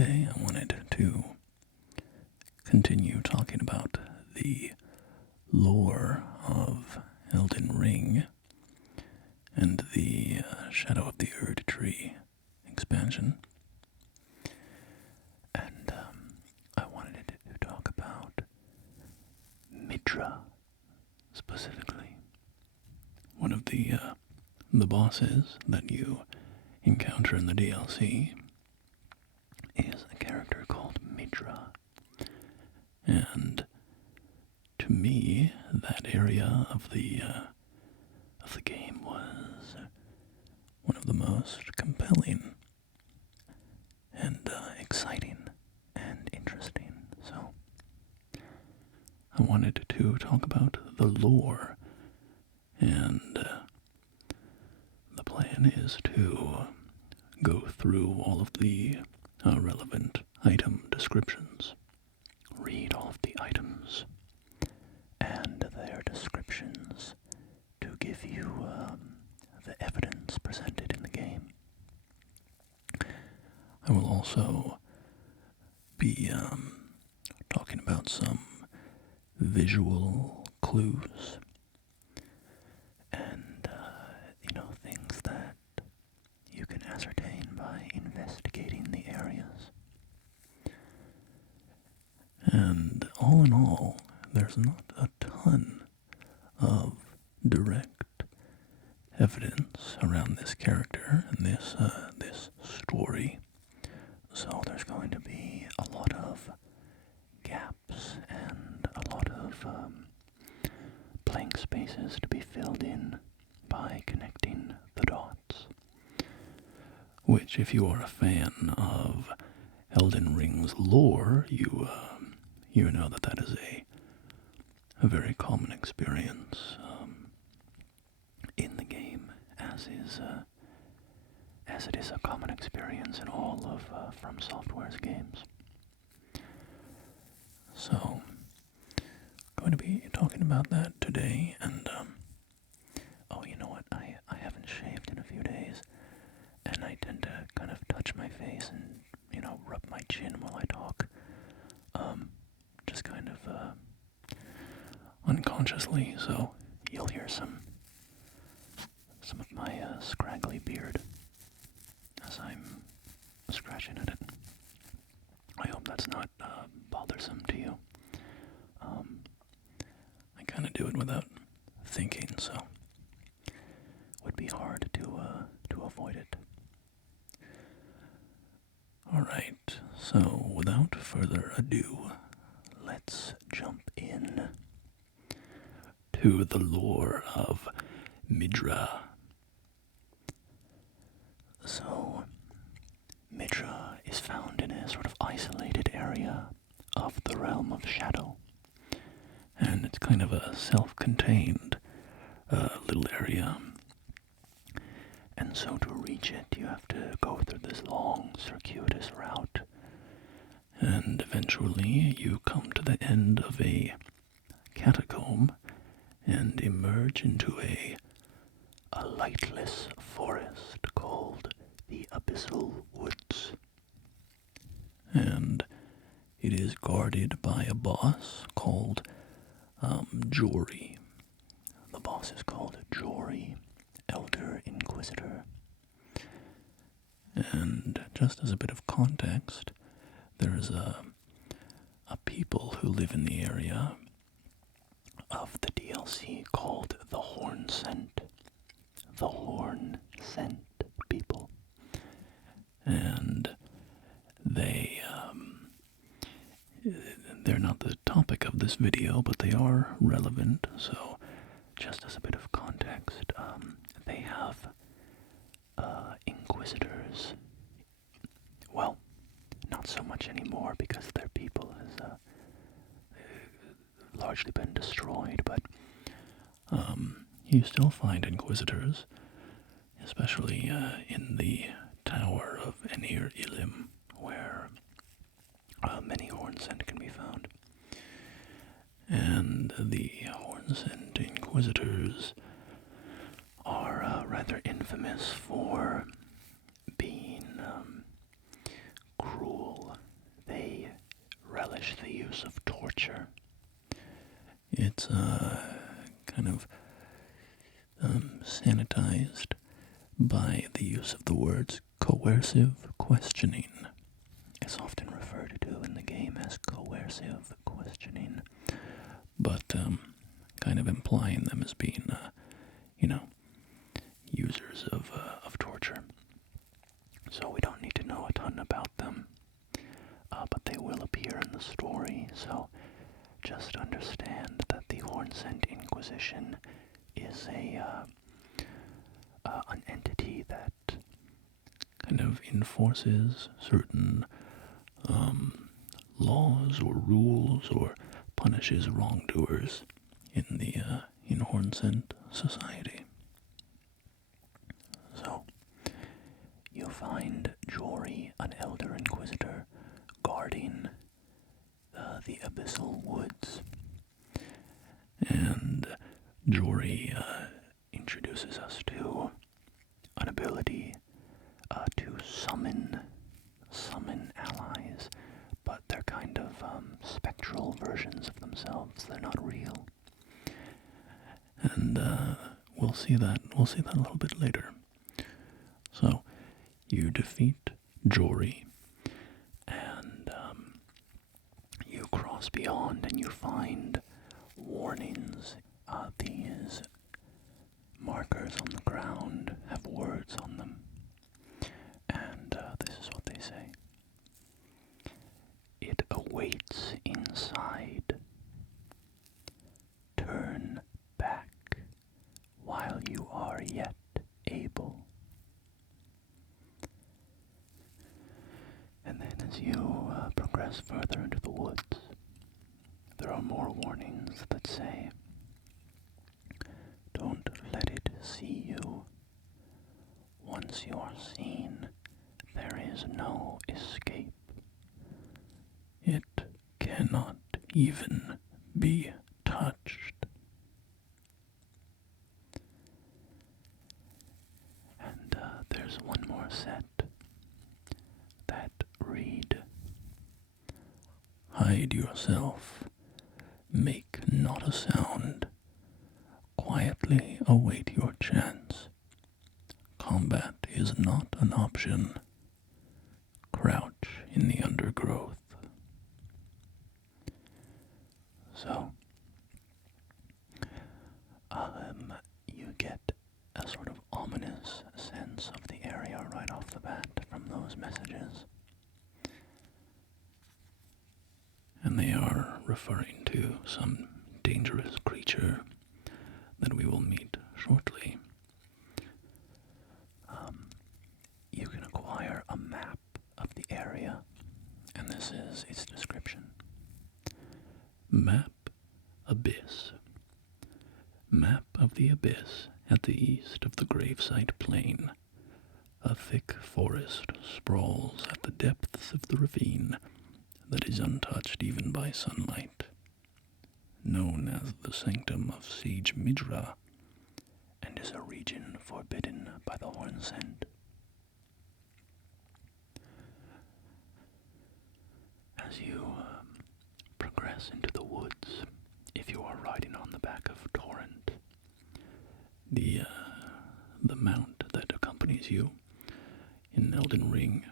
today I wanted to continue talking about the lore of Elden Ring and the Shadow of the Erdtree expansion. And I wanted to talk about Midra specifically. One of the bosses that you encounter in the DLC is a character called Midra. And to me, that area of the game was one of the most compelling and exciting and interesting. So I wanted to talk about the lore, and the plan is to go through all of the relevant item descriptions, read all of the items and their descriptions to give you the evidence presented in the game. I will also be talking about some visual clues and, things that you can ascertain by investigating the areas. And all in all, there's not a ton of direct evidence around this character and this story. So there's going to be a lot of gaps and a lot of blank spaces to be filled in by connecting the dots. Which, if you are a fan of Elden Ring's lore, you know that is a very common experience in the game, as it is a common experience in all of From Software's games. So, I'm going to be talking about that today, and you know what, I haven't shaved in a few days, and I tend to kind of touch my face and, rub my chin while I talk, just kind of unconsciously, so you'll hear some of my scraggly beard as I'm scratching at it. I hope that's not bothersome to you. I kind of do it without thinking, so it would be hard to avoid it. Alright, so without further ado, let's jump in to the lore of Midra. So, Midra is found in a sort of isolated area of the realm of shadow, and it's kind of a self-contained little area. And so to reach it, you have to go through this long, circuitous route, and eventually you come to the end of a catacomb and emerge into a lightless forest called the Abyssal Woods. And it is guarded by a boss called Jory. The boss is called Jory, Elder Inquisitor. And just as a bit of context, there's a people who live in the area of the DLC called the Horn Scent. The Horn Scent people. And they're not the topic of this video, but they are relevant, so just as a bit of context, they have inquisitors. Well, not so much anymore because their people has largely been destroyed, but you still find inquisitors, especially in the Tower of Enir Ilim, where many Hornsent can be found. And the Hornsent Inquisitors are rather infamous for being cruel relish the use of torture. It's kind of sanitized by the use of the words coercive questioning. It's often referred to in the game as coercive questioning, but kind of implying them as being, users of torture. So we don't need to know a ton about them, but they will appear in the story, so just understand that the Hornsent Inquisition is an entity that kind of enforces certain laws or rules or punishes wrongdoers in the in Hornsent society. So you find Jory, an Elder Inquisitor, guarding the Abyssal Woods, and Jory introduces us to an ability to summon allies, but they're kind of spectral versions of themselves. They're not real, and we'll see that a little bit later. So you defeat Jory, and you cross beyond, and you find warnings. These markers on the ground have words on them, and this is what they say. It awaits inside. Turn back while you are yet able. And then as you progress further into the woods, there are more warnings that say, don't let it see you. Once you are seen, there is no escape. It cannot even be touched. And there's one more set that read, hide yourself, make not a sound, quietly await your chance. Combat is not an option. Crouch in the undergrowth. So, you get a sort of ominous sense of the area right off the bat from those messages. And they are referring to some dangerous creature that we will meet shortly. You can acquire a map of the area, and this is its description. Map Abyss. Map of the Abyss at the east of the gravesite plain. A thick forest sprawls at the depths of the ravine that is untouched even by sunlight, known as the Sanctum of Sage Midra, and is a region forbidden by the Hornsent. As you progress into the woods, if you are riding on the back of Torrent, the mount that accompanies you in Elden Ring,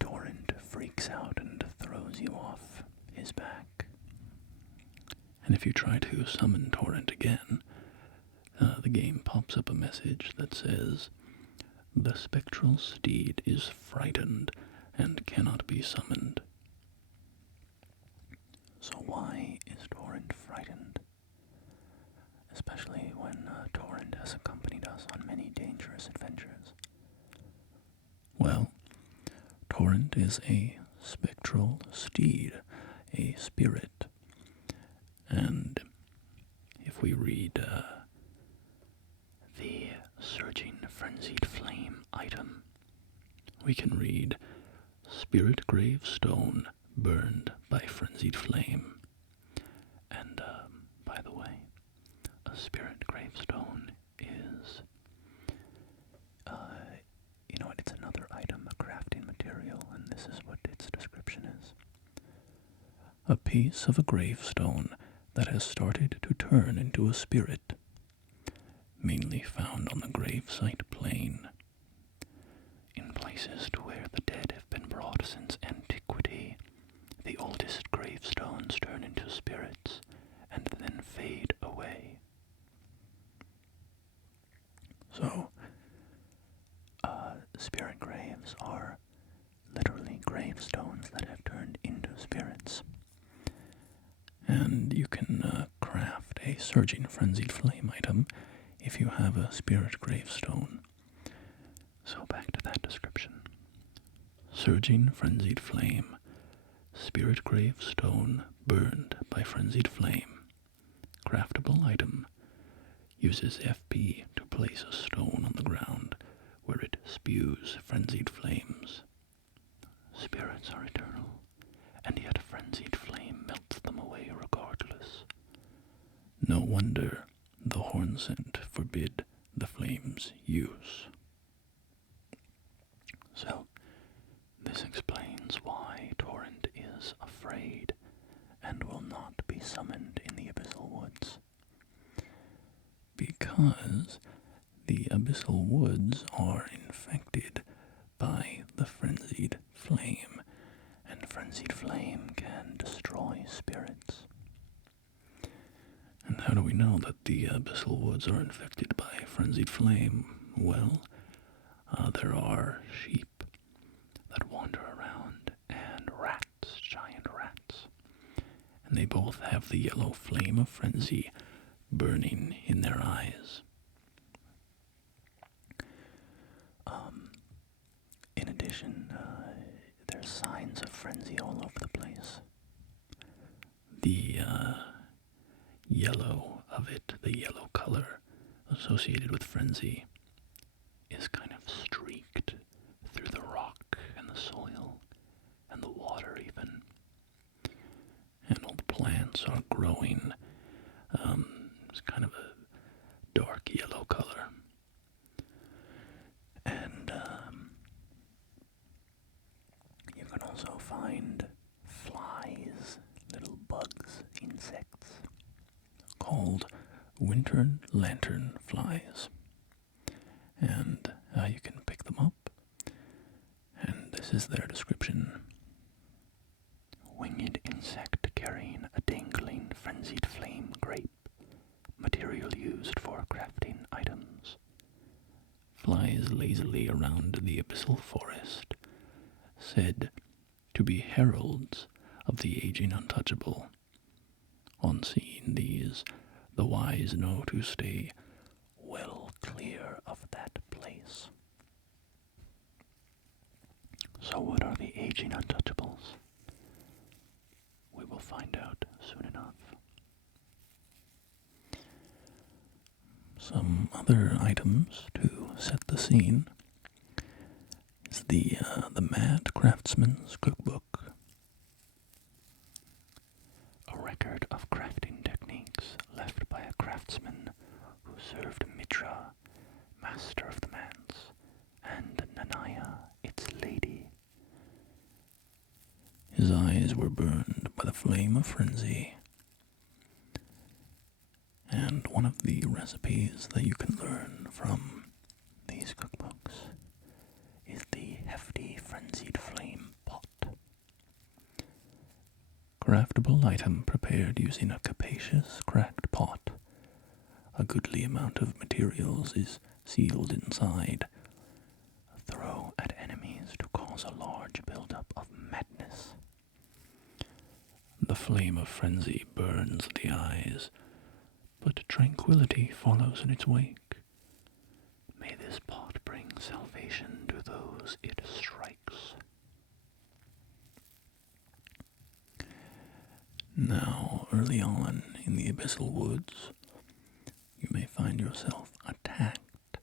Torrent freaks out and throws you off his back. And if you try to summon Torrent again, the game pops up a message that says, the spectral steed is frightened and cannot be summoned. So why is Torrent frightened? Especially when Torrent has accompanied us on many dangerous adventures. Well, Torrent is a spectral steed, a spirit. And if we read the Surging Frenzied Flame item, we can read, Spirit Gravestone burned by Frenzied Flame. And, by the way, a spirit gravestone is, it's another item, a crafting material, and this is what its description description is. A piece of a gravestone that has started to turn into a spirit, mainly found on the gravesite plane. In places to where the dead have been brought since antiquity, the oldest gravestones turn into spirits and then fade away. So, spirit graves are literally gravestones that have turned into spirits. And you can craft a Surging Frenzied Flame item if you have a spirit gravestone. So back to that description. Surging Frenzied Flame. Spirit gravestone burned by frenzied flame. Craftable item. Uses FP to place a stone on the ground where it spews frenzied flames. Spirits are eternal, and yet frenzied flame melts them away regardless. No wonder the horn scent forbid the flame's use. So, this explains why Torrent is afraid and will not be summoned in the Abyssal Woods. Because the Abyssal Woods are infected by the frenzied flame, and frenzied flame can destroy spirits. And how do we know that the Abyssal Woods are infected by frenzied flame? Well, there are sheep that wander around, and rats, giant rats. And they both have the yellow flame of frenzy burning in their eyes. In addition, there's signs of frenzy all over the place. The yellow of it, the yellow color associated with frenzy, is kind of streaked through the rock and the soil and the water even. And all the plants are growing. It's kind of a dark yellow color. And you can also find flies, little bugs, insects, called winter lantern flies. And you can pick them up. And this is their description. Winged insect carrying a dangling frenzied flame grape, material used for crafting items. Flies lazily around the abyssal forest, said to be heralds of the aging untouchable. On seeing these, the wise know to stay well clear of that place. So what are the aging untouchables? We will find out soon enough. Some other items to set the scene is the Mad Craftsman's Cookbook. A record of crafting techniques left by a craftsman who served Midra, master of the Manse, and Nanaya, its lady. His eyes were burned by the flame of frenzy. And one of the recipes that you can learn from these cookbooks is the hefty frenzied flame pot. Craftable item prepared using a capacious cracked pot. A goodly amount of materials is sealed inside. Throw at enemies to cause a large buildup of madness. The flame of frenzy burns the eyes, but tranquility follows in its wake. May this pot bring salvation to those it strikes. Now, early on in the Abyssal Woods, you may find yourself attacked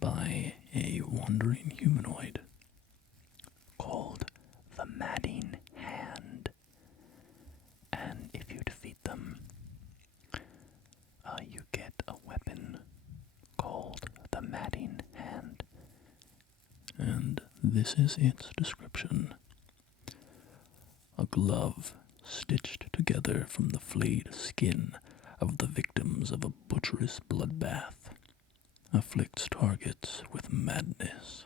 by a wandering humanoid called the Madding Hand. And if you defeat them, you get a weapon called the Madding Hand. And this is its description. glove stitched together from the flayed skin of the victims of a butcherous bloodbath, afflicts targets with madness,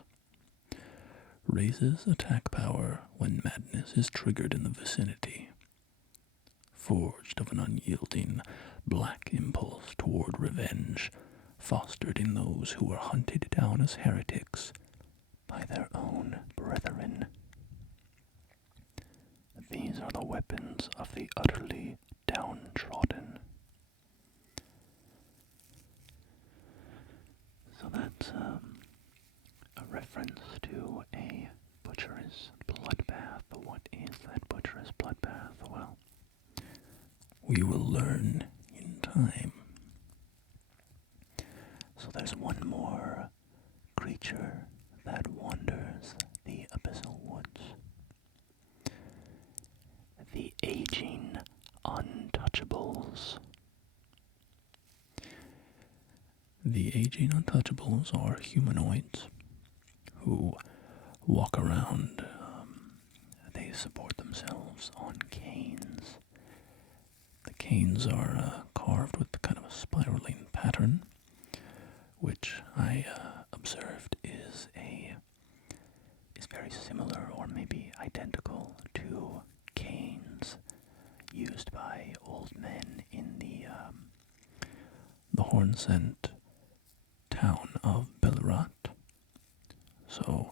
raises attack power when madness is triggered in the vicinity, forged of an unyielding black impulse toward revenge, fostered in those who were hunted down as heretics by their own brethren. These are the weapons of the utterly downtrodden. So that's a reference to a butcherous bloodbath. What is that butcherous bloodbath? Well, we will learn in time. So there's one more creature that wanders the Abyssal Woods. The Aging Untouchables. The Aging Untouchables are humanoids who walk around. They support themselves on canes. The canes are carved with kind of a spiraling pattern, which I observed is very similar or maybe identical to canes used by old men in the horn-sent town of Bellerat. So,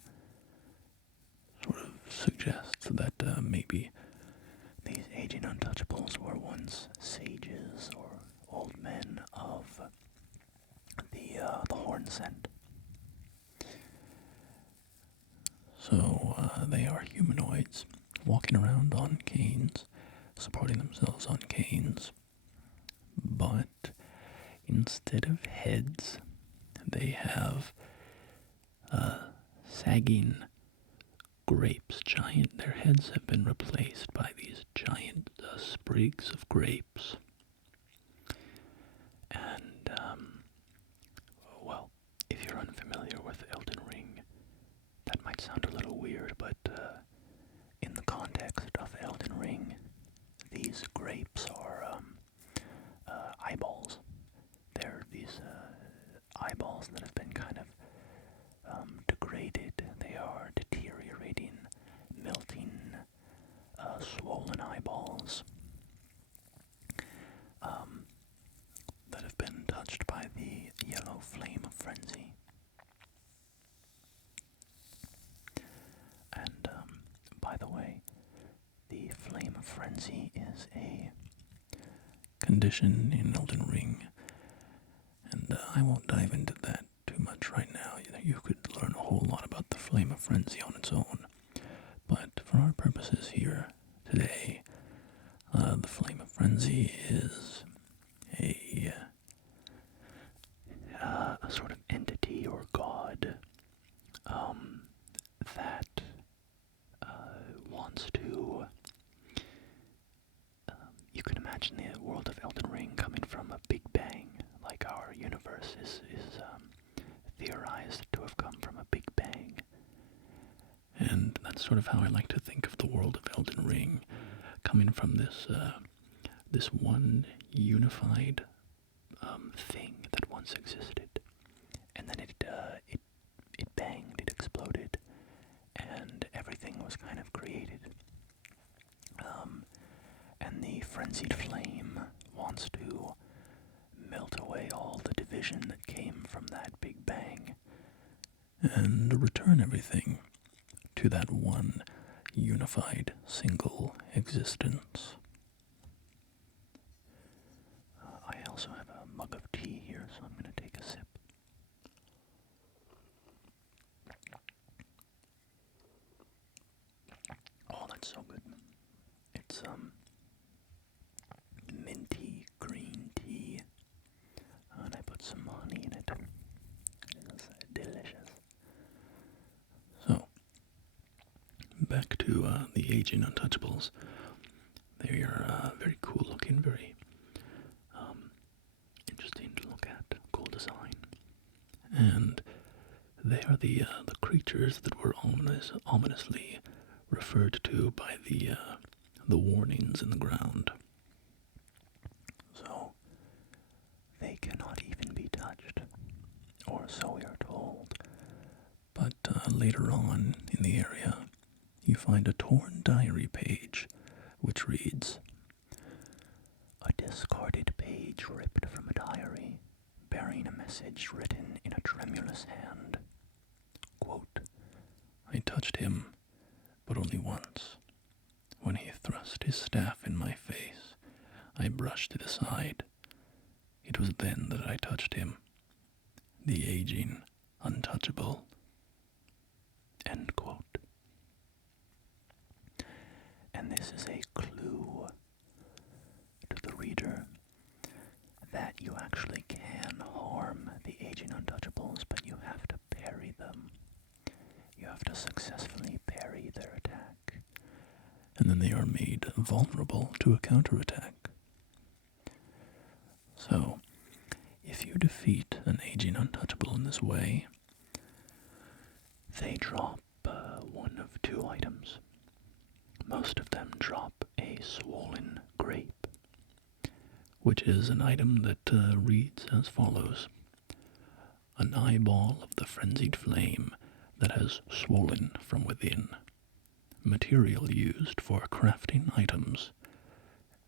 sort of suggests that maybe these Aging Untouchables were once sages or old men of the horn-sent. So, they are humanoids walking around on canes, supporting themselves on canes, but instead of heads, they have sagging grapes. Their heads have been replaced by these giant sprigs of grapes. And, well, if you're unfamiliar with Elden Ring, that might sound a little weird, but in the context of Elden Ring, these grapes are eyeballs. They're these eyeballs that have been kind of degraded. They are deteriorating, melting, swollen eyeballs that have been touched by the yellow flame of frenzy. And, by the way, the flame of frenzy is a condition in Elden Ring, and I won't dive into that too much right now. You could learn a whole lot about the flame of frenzy on its own, but for our purposes here today, the flame of frenzy is a sort of entity or god that wants to. You can imagine the world of Elden Ring coming from a big bang, like our universe is theorized to have come from a big bang. And that's sort of how I like to think of the world of Elden Ring, coming from this one unified thing that once existed, and then it banged, it exploded, and everything was kind of created. And the frenzied flame wants to melt away all the division that came from that big bang and return everything to that one unified single existence. I also have a mug of tea here, so I'm going to take a sip. Oh, that's so good. It's minty green tea, and I put some honey in it. It is delicious. So, back to the Aging Untouchables. They are very cool looking, very interesting to look at, cool design. And they are the creatures that were ominously referred to by the the warnings in the ground. So, they cannot even be touched, or so we are told. But later on in the area, you find a torn diary page, which reads, "A discarded page ripped from a diary, bearing a message written in a tremulous hand." Quote, "I touched him, but only once. When he thrust his staff in my face, I brushed it aside. It was then that I touched him. The aging untouchable." End quote. And this is a clue to the reader that you actually can harm the Aging Untouchables, but you have to parry them. You have to successfully parry their attack. And then they are made vulnerable to a counterattack. So, if you defeat an Aging Untouchable in this way, they drop one of two items. Most of them drop a swollen grape, which is an item that reads as follows: "An eyeball of the frenzied flame that has swollen from within. Material used for crafting items,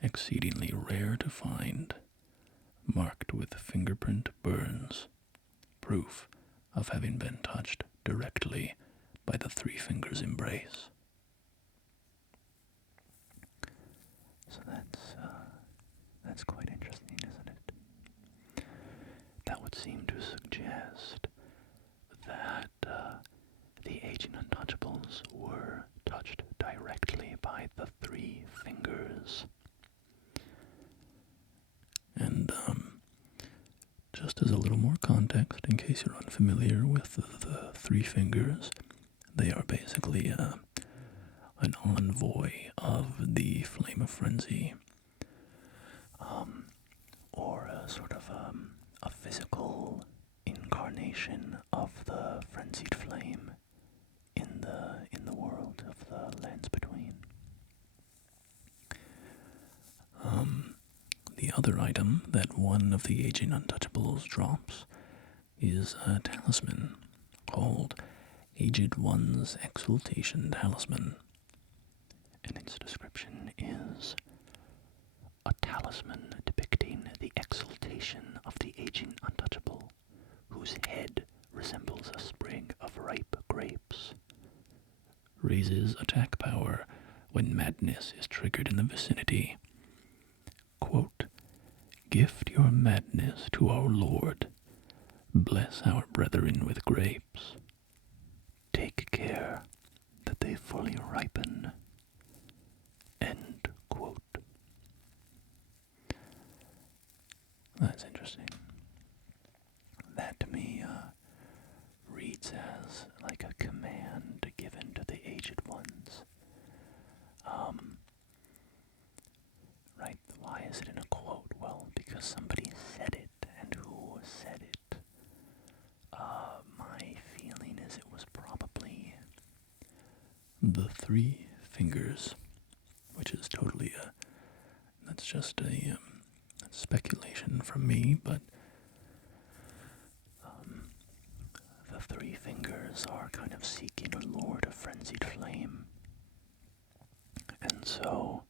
exceedingly rare to find, marked with fingerprint burns, proof of having been touched directly by the Three Fingers embrace." So that's quite interesting, isn't it? That would seem to suggest that the Aging Untouchables were touched directly by the Three Fingers. And just as a little more context, in case you're unfamiliar with the Three Fingers, they are basically an envoy of the Flame of Frenzy. Or a sort of a physical incarnation of the frenzied flame in the world of the Lands Between. The other item that one of the Aging Untouchables drops is a talisman called Aged One's Exaltation Talisman. And its description is a talisman depicting the exaltation of the Aging Untouchable, whose head resembles a sprig of ripe grapes. Raises attack power when madness is triggered in the vicinity. Quote, "Gift your madness to our Lord. Bless our brethren with grapes. Take care that they fully ripen." End quote. That's interesting. That to me reads as like a command given to the Aged Ones. Right? Why is it in a quote? Well, because somebody said it, and who said it? My feeling is it was probably the Three Fingers, which is totally that's just a speculation from me, but the Three Fingers are kind of seeking a lord of frenzied flame. And so,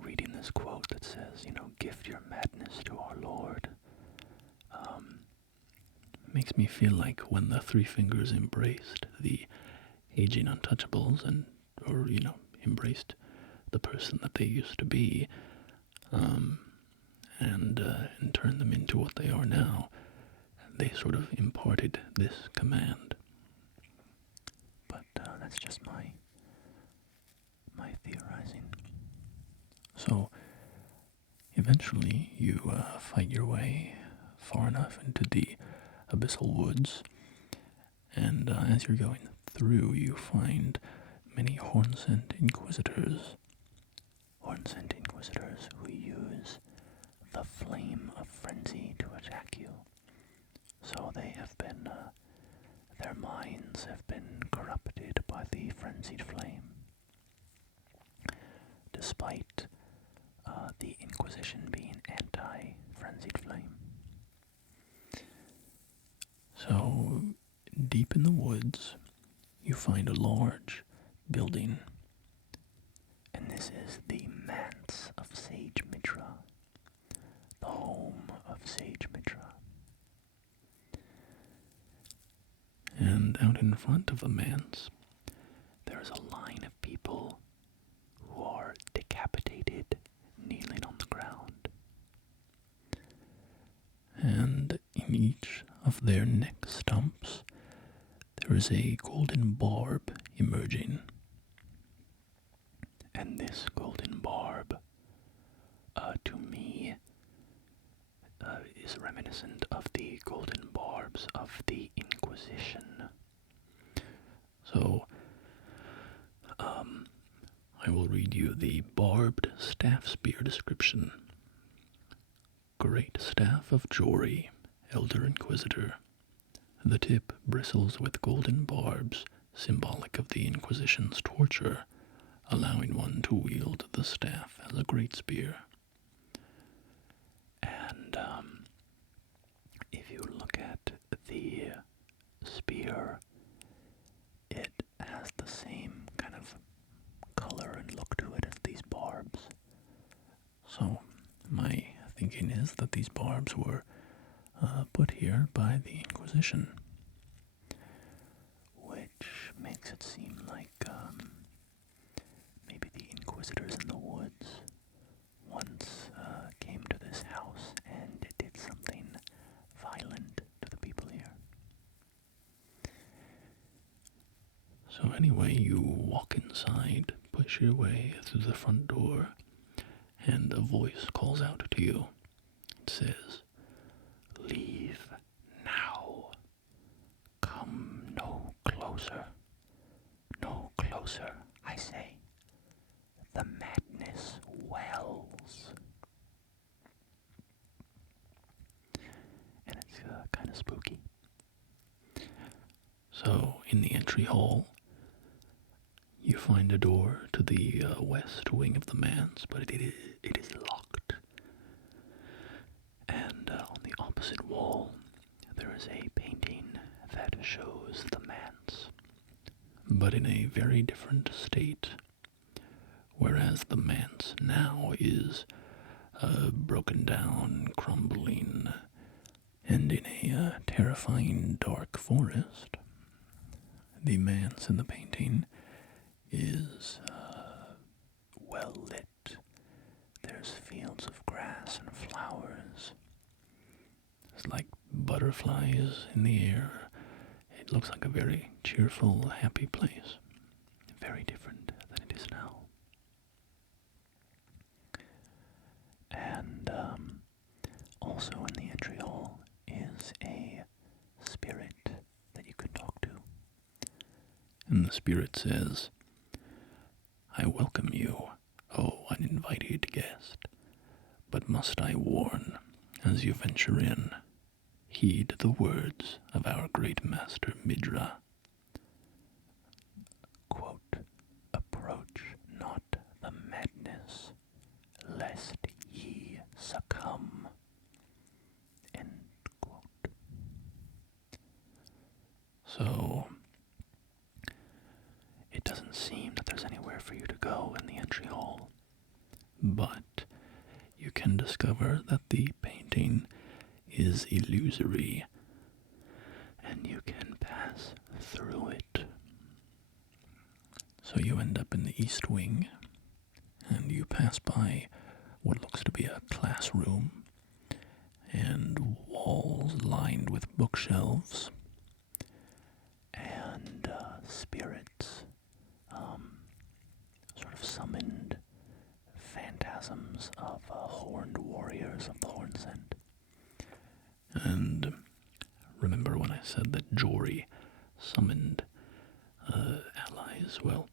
reading this quote that says, gift your madness to our Lord, makes me feel like when the Three Fingers embraced the Aging Untouchables or embraced the person that they used to be, and turned them into what they are now, they sort of imparted this command. But that's just my theorizing. So, eventually you fight your way far enough into the Abyssal Woods, and as you're going through, you find many Horn-Sent Inquisitors. Horn-Sent Inquisitors who use the Flame of Frenzy to attack you. So they have been, their minds have been corrupted by the frenzied flame. despite the Inquisition being anti-Frenzied Flame. So, deep in the woods, you find a large building. And this is the Manse of Sage Midra, the home of Sage Midra. And out in front of the manse, There is a line of people who are decapitated, kneeling on the ground. and in each of their neck stumps, there is a golden barb emerging. And this golden barb, to me, is reminiscent of the golden barbs of the Inquisition. So, I will read you the barbed staff spear description. Great staff of Jory, Elder Inquisitor. The tip bristles with golden barbs, symbolic of the Inquisition's torture, allowing one to wield the staff as a great spear. And if you look at the spear, it has the same kind of color and look to it as these barbs. So, my thinking is that these barbs were put here by the Inquisition. Which makes it seem like maybe the Inquisitors in the woods once came to this house and did something violent to the people here. So anyway, you walk inside, push your way through the front door, and a voice calls out to you. It says, Leave now. Come no closer. No closer, I say. The madness wells. And it's kind of spooky. So in the entry hall, you find a door to the west wing of the manse, but it is locked. And on the opposite wall, there is a painting that shows the manse, but in a very different state. Whereas the manse now is broken down, crumbling, and in a terrifying dark forest, the manse in the painting is Well lit. There's fields of grass and flowers. It's like butterflies in the air. It looks like a very cheerful, happy place. Very different than it is now. And also in the entry hall is a spirit that you can talk to. And the spirit says, I welcome you, O uninvited guest, but must I warn, as you venture in, heed the words of our great master Midra. Quote, approach not the madness, lest ye succumb. End quote. So, It doesn't seem that there's anywhere for you to go in the entry hall. but you can discover that the painting is illusory, And you can pass through it. so you end up in the east wing, and you pass by what looks to be a classroom, and walls lined with bookshelves. And spirits, sort of summoned phantasms of horned warriors of the horn scent. And remember when I said that Jory summoned allies? Well,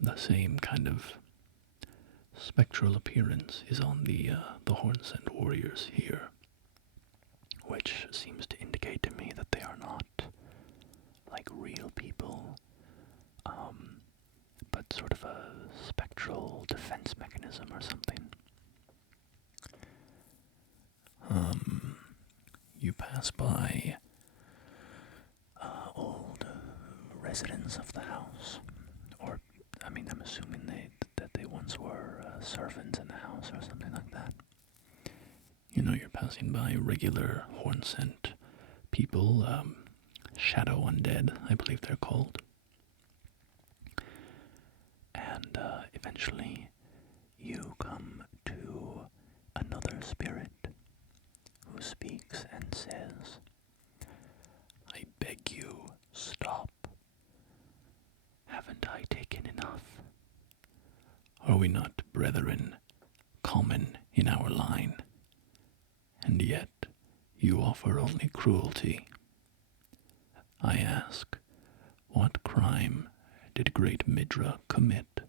the same kind of spectral appearance is on the Hornsent warriors here, Which seems to indicate to me that they are not like real people, but sort of a spectral natural defense mechanism or something. You pass by Old residents of the house, or I'm assuming that they once were servants in the house or something like that. you're passing by regular horn-scent people, shadow undead, I believe they're called. And eventually you come to another spirit who speaks and says, I beg you, "Stop. Haven't I taken enough?" are we not brethren, common in our line? And yet you offer only cruelty. I ask, what crime did great Midra commit?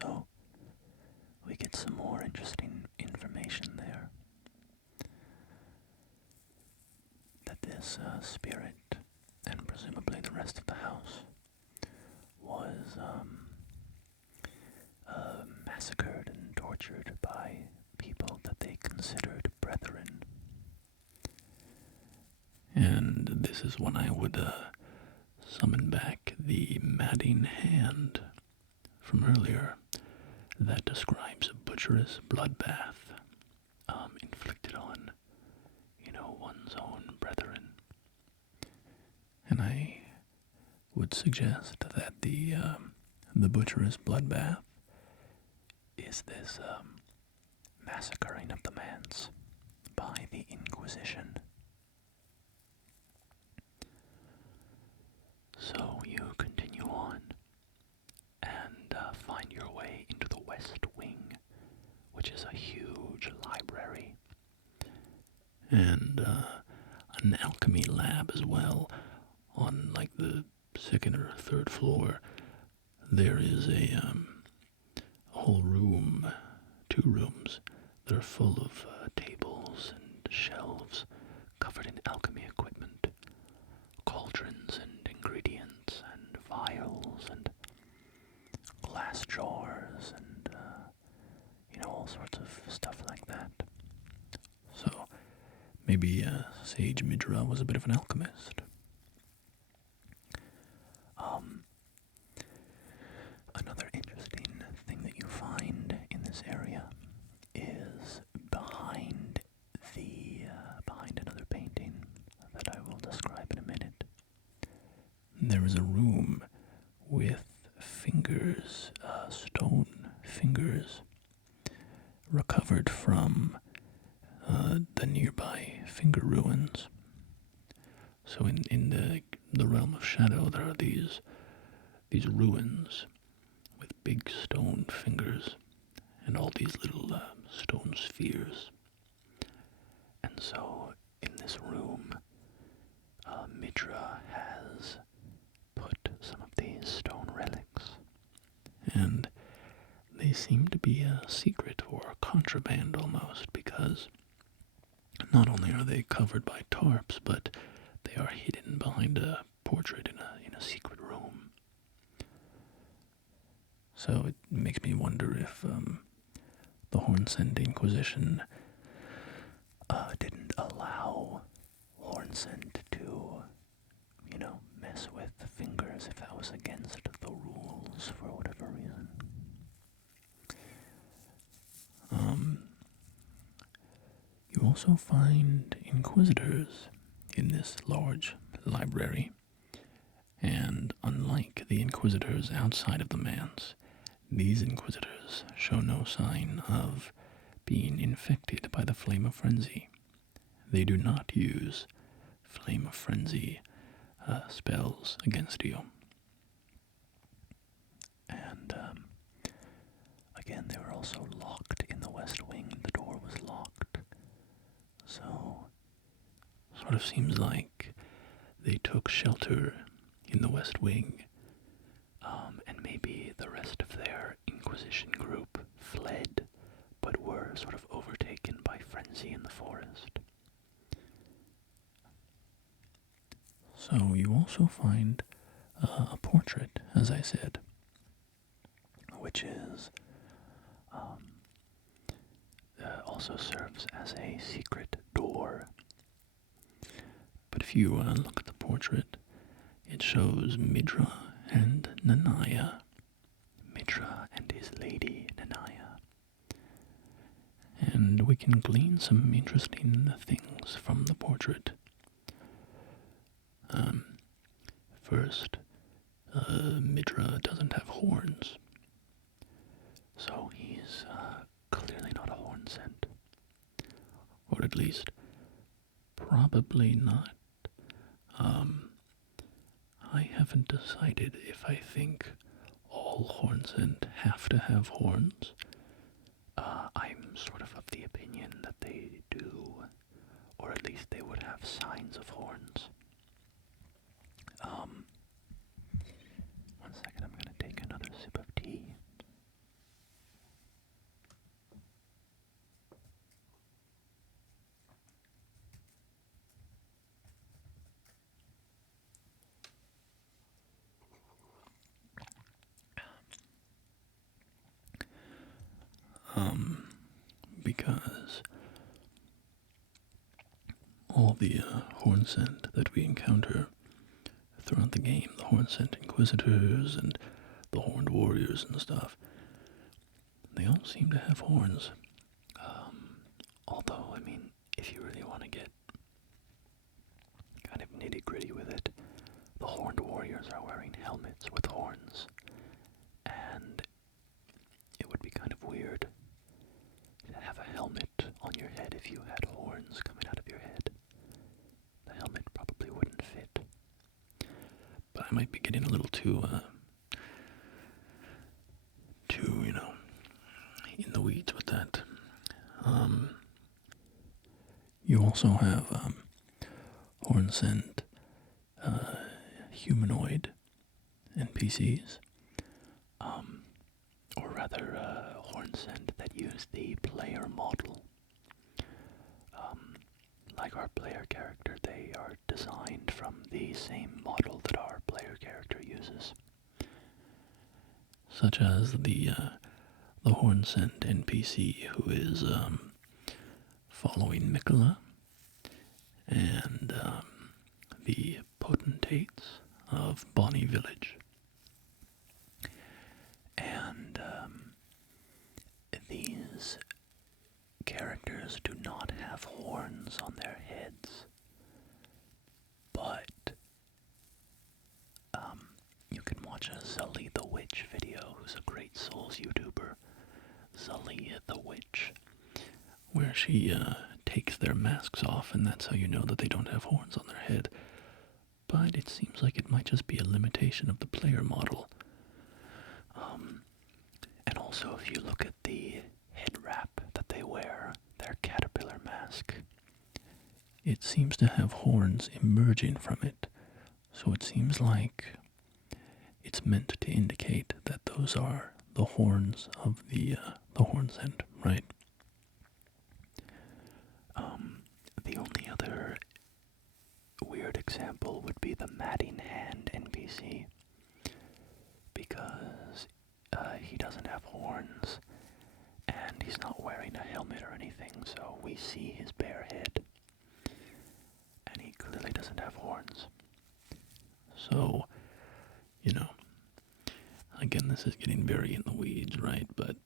So, we get some more interesting information there. That this spirit, and presumably the rest of the house, was massacred and tortured by people that they considered brethren. And this is when I would summon back the madding hand from earlier that describes a butcherous bloodbath inflicted on, one's own brethren. And I would suggest that the butcherous bloodbath is this massacring of the Manse by the Inquisition. So you continue on and find your way into the West Wing, which is a huge library. And an alchemy lab as well. On like the second or third floor, there is a whole room, 2 rooms, that are full of tables and shelves covered in alchemy equipment, cauldrons and ingredients and vials and Glass jars and, all sorts of stuff like that. So maybe Sage Midra was a bit of an alchemist. Another interesting thing that you find in this area is behind another painting that I will describe in a minute. There is a room with fingers, stone fingers, recovered from the nearby finger ruins. So in the realm of shadow, there are these ruins with big stone fingers and all these little stone spheres. And so in this room, Midra has put some of these stone relics. And they seem to be a secret or contraband almost, because not only are they covered by tarps, but they are hidden behind a portrait in a secret room. So it makes me wonder if the Hornsend Inquisition didn't allow Hornsend to, mess with the fingers if that was against the rules for whatever reason. You also find inquisitors in this large library, and unlike the inquisitors outside of the Manse, these inquisitors show no sign of being infected by the Flame of Frenzy. They do not use Flame of Frenzy spells against you. And, again, they were also locked in the West Wing. The door was locked. So, Sort of seems like they took shelter in the West Wing. and maybe the rest of their Inquisition group fled, but were sort of overtaken by frenzy in the forest. So you also find a portrait, as I said. which is also serves as a secret door. But if you look at the portrait, it shows Midra and Nanaya. Midra and his lady Nanaya. And we can glean some interesting things from the portrait. First, Midra doesn't have horns. So he's clearly not a horn scent. Or at least, probably not. I haven't decided if I think all horn scent have to have horns. I'm sort of the opinion that they do, or at least they would have signs of horns. 1 second, I'm gonna take another sip of tea. Because all the horn scent that we encounter throughout the game, the horn scent inquisitors and the horned warriors and stuff, they all seem to have horns. Although, I mean, if you really want to get kind of nitty-gritty with it, the horned warriors are wearing helmets with horns, and it would be kind of weird to have a helmet on your head if you had horns coming out of your head. The helmet probably wouldn't fit. But I might be getting a little too, in the weeds with that. You also have horn scent humanoid NPCs. Or rather, horn scent that use the player model. Like our player character, they are designed from the same model that our player character uses. Such as the horn scent NPC who is following Mikola, and the potentates of Bonnie Village. And these characters do not have horns on their heads, but you can watch a Zully the Witch video, who's a great Souls YouTuber, Zully the Witch, where she takes their masks off, and that's how you know that they don't have horns on their head. But it seems like it might just be a limitation of the player model. And also, if you look at the head wrap that they wear, their caterpillar mask, it seems to have horns emerging from it. So it seems like it's meant to indicate that those are the horns of the horn scent, right? The only other weird example would be the Matting Hand NPC, because he doesn't have horns, and he's not wearing a helmet or anything, so we see his bare head, and he clearly doesn't have horns. So, again, this is getting very in the weeds, right? But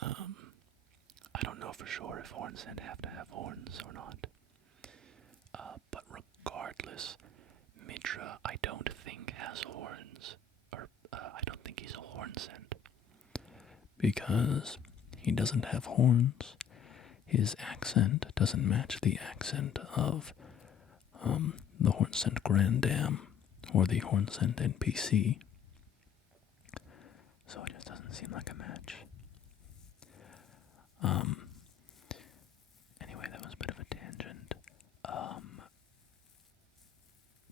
I don't know for sure if horn scent have to have horns or not. But regardless, Midra, I don't think has horns, or I don't think he's a horn scent. because he doesn't have horns, his accent doesn't match the accent of the horn scent Grand Dam or the horn scent NPC. So it just doesn't seem like a match. Anyway, that was a bit of a tangent.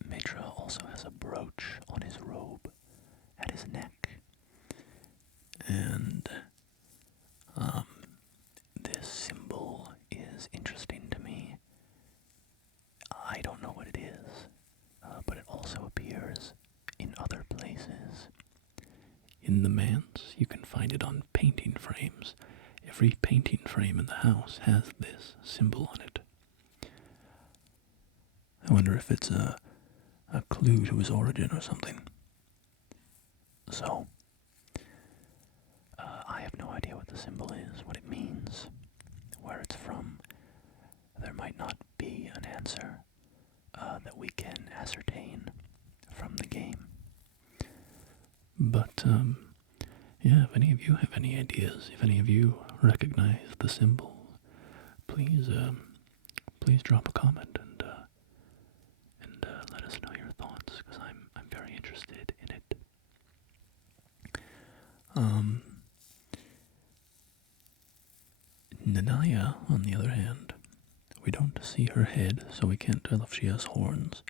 Midra also has a brooch on his robe at his neck. And this symbol is interesting to me. I don't know what it is, but it also appears in other places in the Manse. You can find it on painting frames. Every painting frame in the house has this symbol on it. I wonder if it's a clue to his origin or something. So, I have no idea what the symbol is, what it means, where it's from. There might not be an answer that we can ascertain from the game. But, yeah, if any of you have any ideas, if any of you recognize the symbol, please drop a comment and let us know your thoughts, because I'm very interested in it. Nanaya, on the other hand, we don't see her head, so we can't tell if she has horns,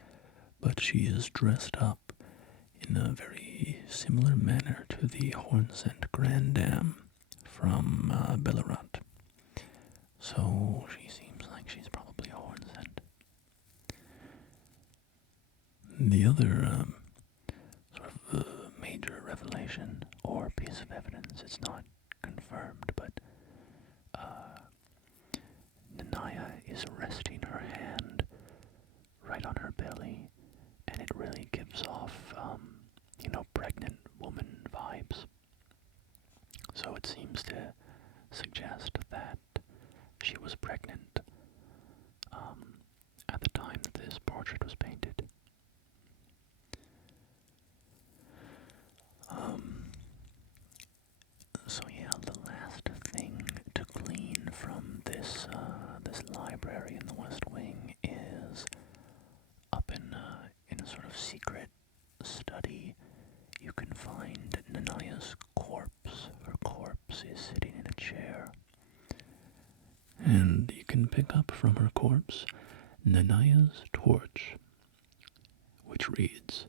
but she is dressed up in a very similar manner to the horn-sent Grand Dame from Bellerat. So she seems like she's probably a horn-sent. The other sort of major revelation or piece of evidence, it's not confirmed, but Nanaya is resting her hand right on her belly, and it really gives off, pregnant woman vibes. So it seems to suggest that she was pregnant at the time that this portrait was painted. So yeah, the last thing to glean from this library in the West Wing is up in a sort of secret study. You can find Nanaya's corpse. Her corpse is sitting in a chair. And you can pick up from her corpse Nanaya's torch, which reads,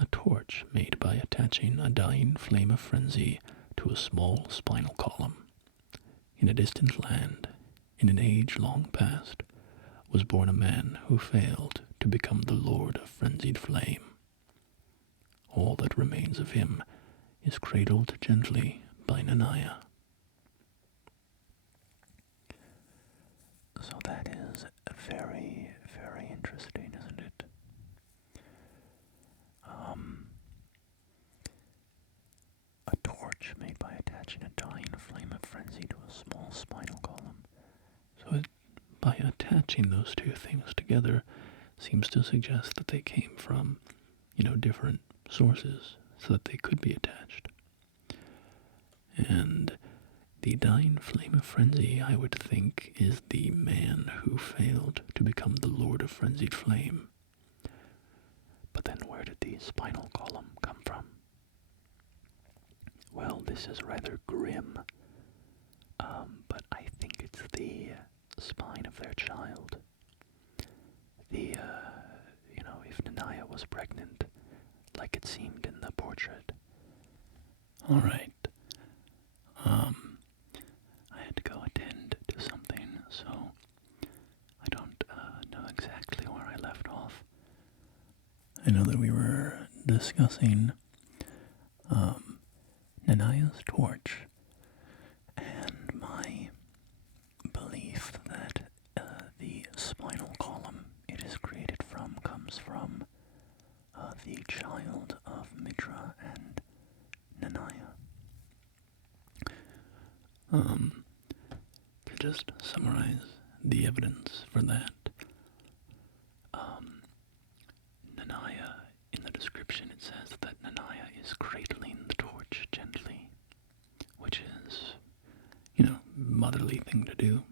"A torch made by attaching a dying flame of frenzy to a small spinal column. In a distant land, in an age long past, was born a man who failed to become the lord of frenzied flame. All that remains of him is cradled gently by Nanaya." So that is very, very interesting, isn't it? A torch made by attaching a dying flame of frenzy to a small spinal column. So by attaching those two things together seems to suggest that they came from, different sources so that they could be attached. And the dying flame of frenzy, I would think, is the man who failed to become the lord of frenzied flame. But then where did the spinal column come from? Well, this is rather grim, but I think it's the spine of their child. If Nanaya was pregnant, like it seemed in the portrait. All right. I had to go attend to something, so I don't know exactly where I left off. I know that we were discussing Nanaya's torch, and my belief that the spinal column it is created from comes from the child of Midra and Nanaya. To just summarize the evidence for that, Nanaya, in the description it says that Nanaya is cradling the torch gently, which is, motherly thing to do.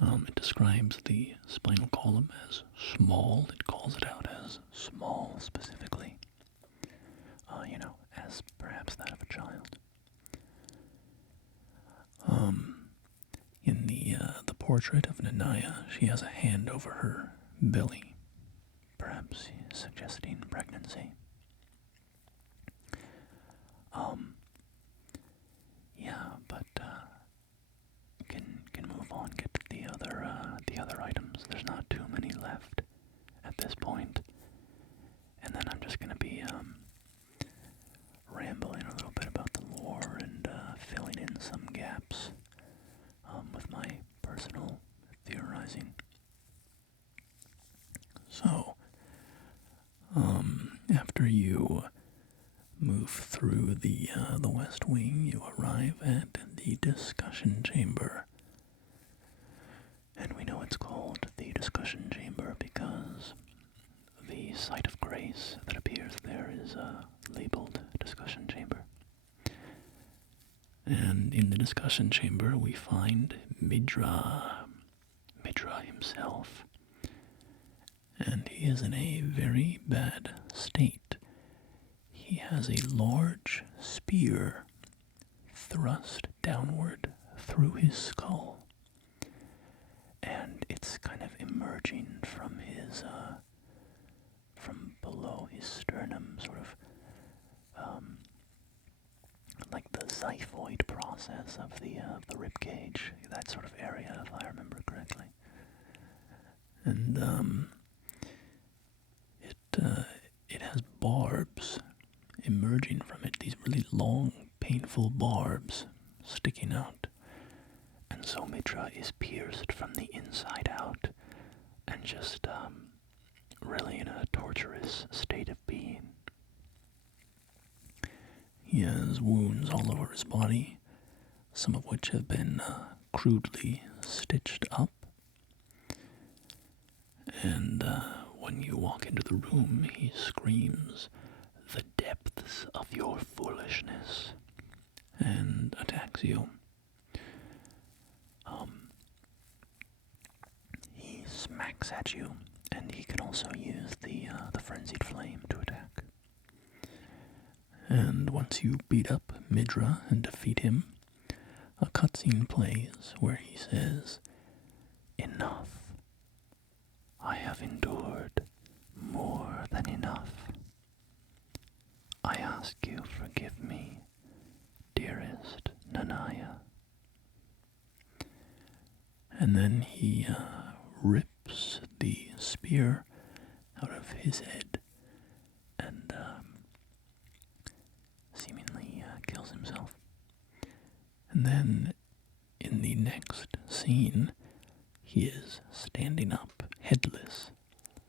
It describes the spinal column as small. It calls it out as small specifically. As perhaps that of a child. In the portrait of Nanaya, she has a hand over her belly, perhaps suggesting pregnancy. Can move on, get to the other items. There's not too many left at this point. And then I'm just gonna be rambling a little bit more and filling in some gaps with my personal theorizing. So, after you move through the West Wing, you arrive at the discussion chamber. And we know it's called the discussion chamber because the site of grace that appears there is labeled discussion chamber. And in the discussion chamber, we find Midra himself. And he is in a very bad state. He has a large spear thrust downward through his skull. And it's kind of emerging from his, from below his sternum, sort of, like the xiphoid process of the rib cage, that sort of area, if I remember correctly. And it has barbs emerging from it, these really long, painful barbs sticking out. And so Midra is pierced from the inside out and just really in a torturous state of being. He has wounds all over his body, some of which have been crudely stitched up. And when you walk into the room, he screams, "The depths of your foolishness," and attacks you. He smacks at you, and he can also use the Frenzied Flame to attack. And once you beat up Midra and defeat him, a cutscene plays where he says, "Enough. I have endured more than enough. I ask you forgive me, dearest Nanaya." And then he rips the spear out of his head and Seemingly kills himself. And then in the next scene, he is standing up, headless,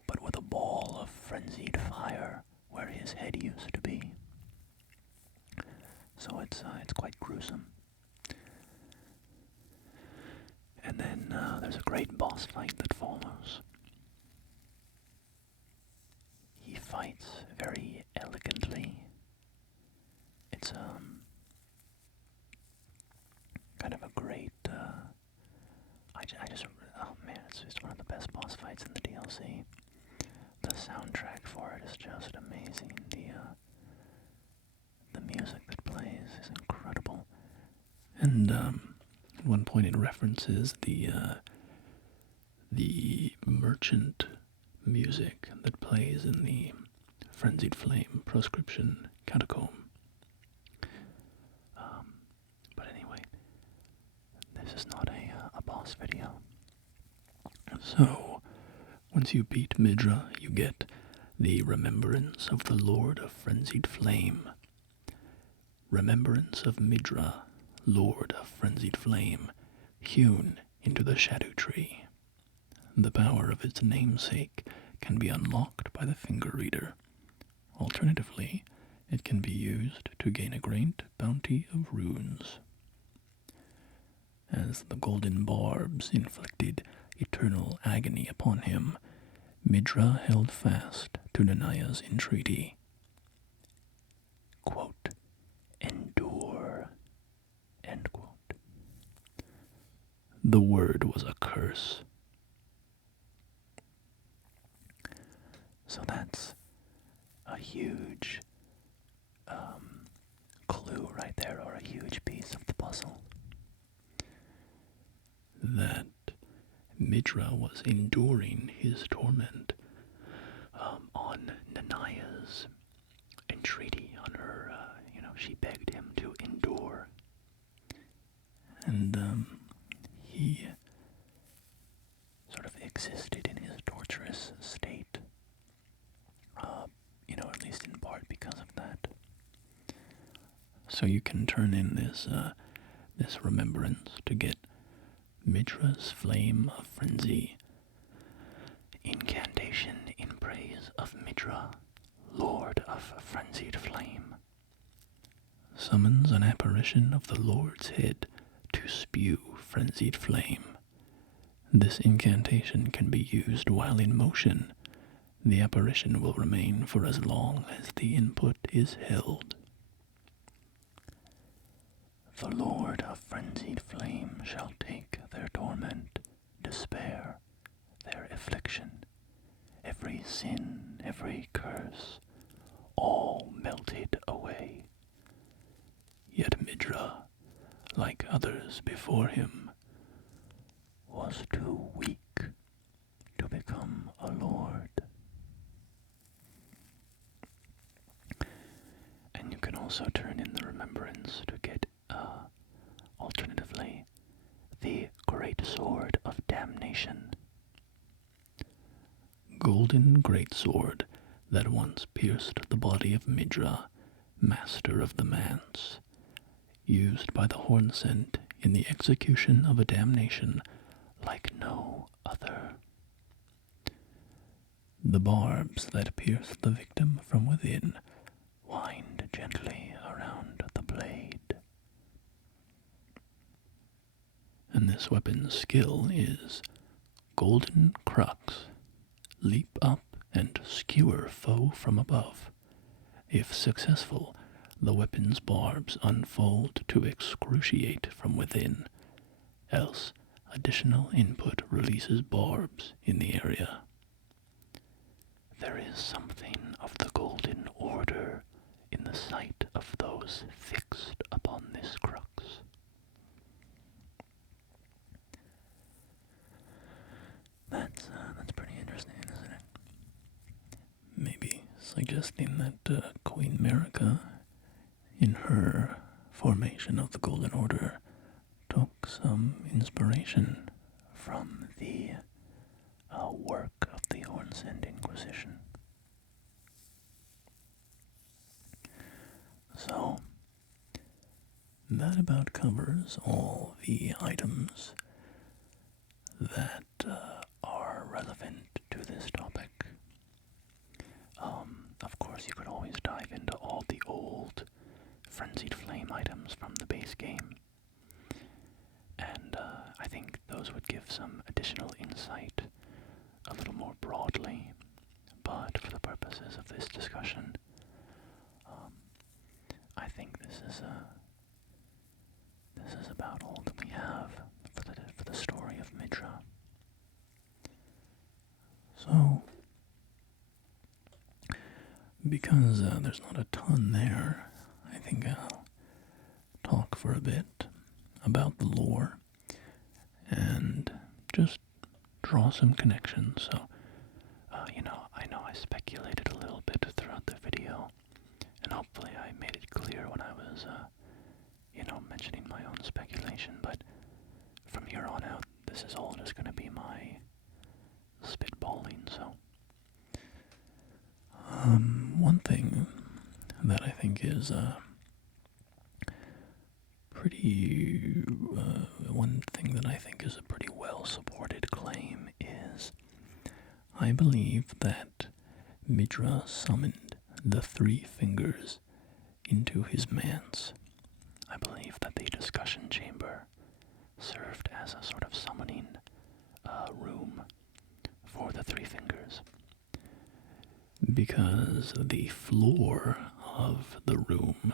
but with a ball of frenzied fire where his head used to be. So it's quite gruesome. And then there's a great boss fight that follows. He fights very elegantly. It's kind of a great. Oh man, it's just one of the best boss fights in the DLC. The soundtrack for it is just amazing. The music that plays is incredible. And at one point it references the merchant music that plays in the Frenzied Flame proscription catacomb. But anyway, this is not a boss video. So, once you beat Midra, you get the Remembrance of the Lord of Frenzied Flame. Remembrance of Midra, Lord of Frenzied Flame, hewn into the Shadow Tree. The power of its namesake can be unlocked by the finger reader. Alternatively, it can be used to gain a great bounty of runes. As the golden barbs inflicted eternal agony upon him, Midra held fast to Nanaya's entreaty. Quote, "Endure," end quote. The word was a curse. So that's a huge clue right there, or a huge piece of the puzzle. That Midra was enduring his torment On Nanaya's entreaty, on her, she begged him to endure. and he Sort of existed in his torturous state, at least in part because of that. So you can turn in this remembrance to get Midra's Flame of Frenzy. Incantation in praise of Midra, Lord of Frenzied Flame. Summons an apparition of the Lord's head to spew frenzied flame. This incantation can be used while in motion. The apparition will remain for as long as the input is held. The Lord of Frenzied Flame shall take their torment, despair, their affliction, every sin, every curse, all melted away. Yet Midra, like others before him, was too weak to become a lord. And you can also turn in the remembrance to get, alternatively, the Great Sword of Damnation. Golden greatsword that once pierced the body of Midra, master of the Manse, used by the Hornsent in the execution of a damnation like no other. The barbs that pierced the victim from within wind gently around the blade. And this weapon's skill is Golden Crux. Leap up and skewer foe from above. If successful, the weapon's barbs unfold to excruciate from within. Else, additional input releases barbs in the area. There is something of the Golden Order in the sight of those fixed upon this crux. That's pretty interesting, isn't it? Maybe suggesting that Queen Merica, in her formation of the Golden Order, took some inspiration from the work of the Hornsent Inquisition. So, that about covers all the items that are relevant to this topic. Of course, you could always dive into all the old Frenzied Flame items from the base game. And I think those would give some additional insight a little more broadly. But for the purposes of this discussion, I think this is about all that we have for the story of Midra. So, because there's not a ton there, I think I'll talk for a bit about the lore and just draw some connections. So, I know I speculated a little bit throughout the video, and hopefully I made it clear when I was, mentioning my own speculation, but from here on out, this is all just going to be my spitballing, so. One thing that I think is a pretty well-supported claim is I believe that Midra summoned the three fingers into his manse. I believe that the discussion chamber served as a sort of summoning room for the three fingers. Because the floor of the room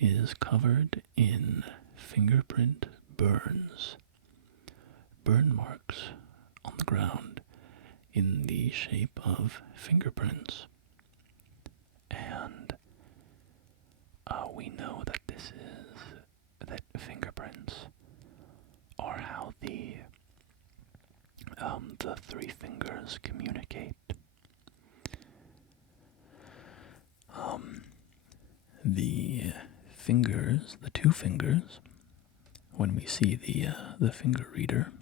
is covered in fingerprint burns. Burn marks on the ground in the shape of fingerprints. And we know that that fingerprints are how the three fingers communicate. The fingers, the two fingers, when we see the finger reader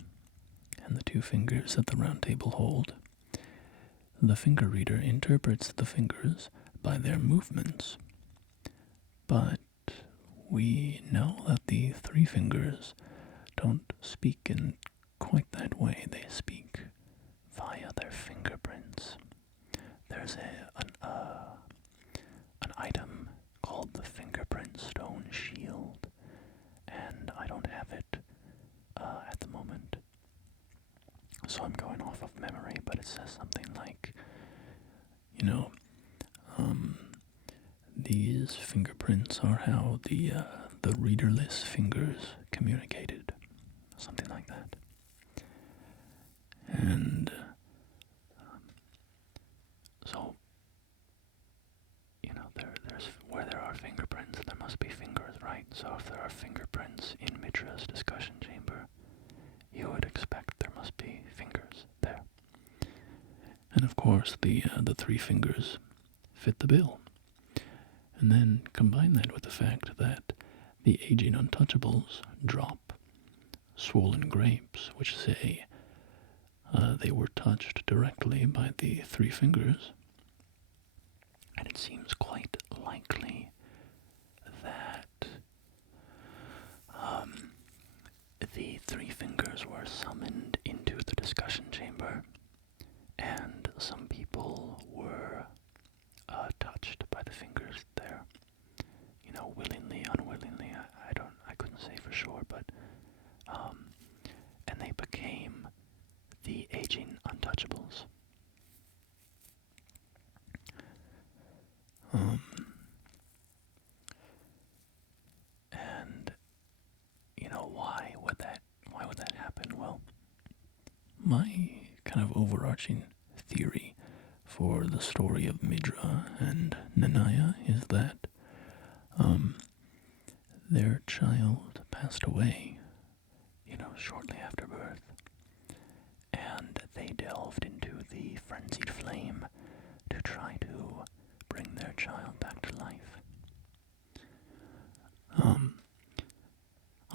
and the two fingers that the round table hold, the finger reader interprets the fingers by their movements. But we know that the Three Fingers don't speak in quite that way. They speak via their fingerprints. There's an item called the Fingerprint Stone Shield, and I don't have it at the moment, so I'm going off of memory, but it says something like, these fingerprints are how the readerless fingers communicated. something like that. And so, there's where there are fingerprints, there must be fingers, right? So if there are fingerprints in Midra's discussion chamber, you would expect there must be fingers there. And of course, the Three Fingers fit the bill. And then combine that with the fact that the Aging Untouchables drop swollen grapes, which say they were touched directly by the Three Fingers. And it seems quite likely that the Three Fingers were summoned into the discussion chamber, and some people were touched by the fingers there. Willingly, unwillingly, I couldn't say for sure, but and they became the Aging Untouchables. And why would that happen? Well, my kind of overarching theory for the story of Midra and Nanaya is that their child passed away, shortly after birth, and they delved into the Frenzied Flame to try to bring their child back to life.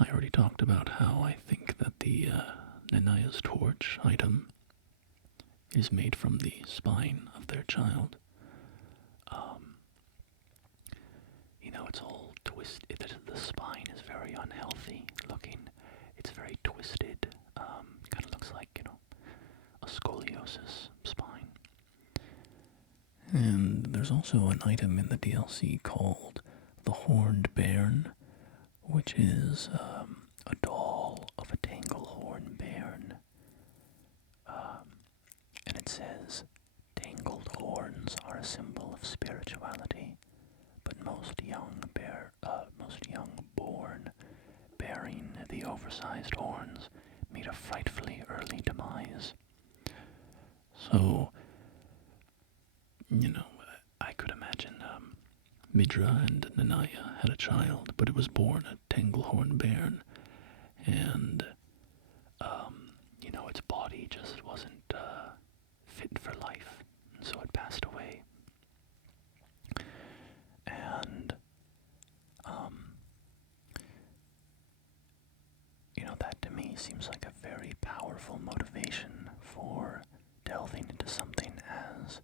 I already talked about how I think that the Nanaya's torch item is made from the spine of their child. It's all twisted. The spine is very unhealthy looking. It's very twisted. Kind of looks like, a scoliosis spine. And there's also an item in the DLC called the Horned Bairn, which is A doll of a Tanglehorn Bairn. And it says, tangled horns are a symbol of spirituality, but most young-born bearing the oversized horns meet a frightfully early demise. So, I could imagine Midra and Nanaya had a child, but it was born a Tanglehorn Bairn, and its body just wasn't fit for life, and so it passed away. And that to me seems like a very powerful motivation for delving into something as